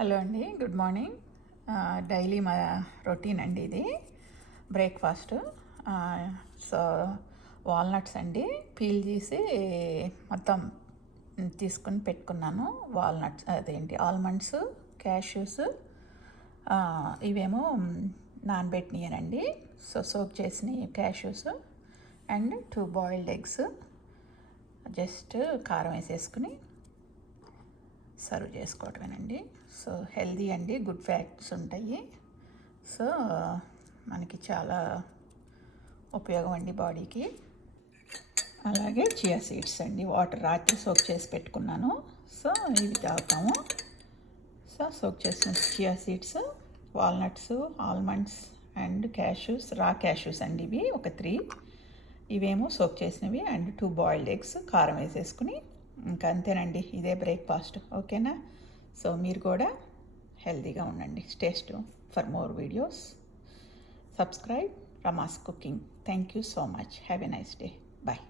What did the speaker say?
Hello అండి, good morning. Daily మా routine అండి ఇది బ్రేక్ఫాస్ట్. సో వాల్నట్స్ అండి పీల్ చేసి మొత్తం తీసుకుని పెట్టుకున్నాను. వాల్నట్స్ అదేంటి ఆల్మండ్స్, క్యాష్యూస్, ఇవేమో నానబెట్టినాయనండి. సో సోక్ చేసిన cashews and 2 boiled eggs just కారం వేసేసుకుని సర్వ్ చేసుకోవటమేనండి. సో హెల్దీ అండి, గుడ్ ఫ్యాట్స్ ఉంటాయి. సో మనకి చాలా ఉపయోగం అండి బాడీకి. అలాగే చియా సీడ్స్ అండి, వాటర్ రాత్రి సోక్ చేసి పెట్టుకున్నాను. సో ఇవి తాగుతాము. సో సోక్ చేసిన chia seeds, walnuts, almonds and cashews, రా క్యాష్యూస్ అండి ఇవి ఒక 3. ఇవేమో సోక్ చేసినవి అండ్ 2 బాయిల్డ్ ఎగ్స్ కారం వేసేసుకుని ఇంకా అంతేనండి. ఇదే బ్రేక్ఫాస్ట్. ఓకేనా? సో మీరు కూడా హెల్తీగా ఉండండి. Stay tune for more videos. Subscribe Rama's cooking. Thank you so much. Have a nice day. Bye.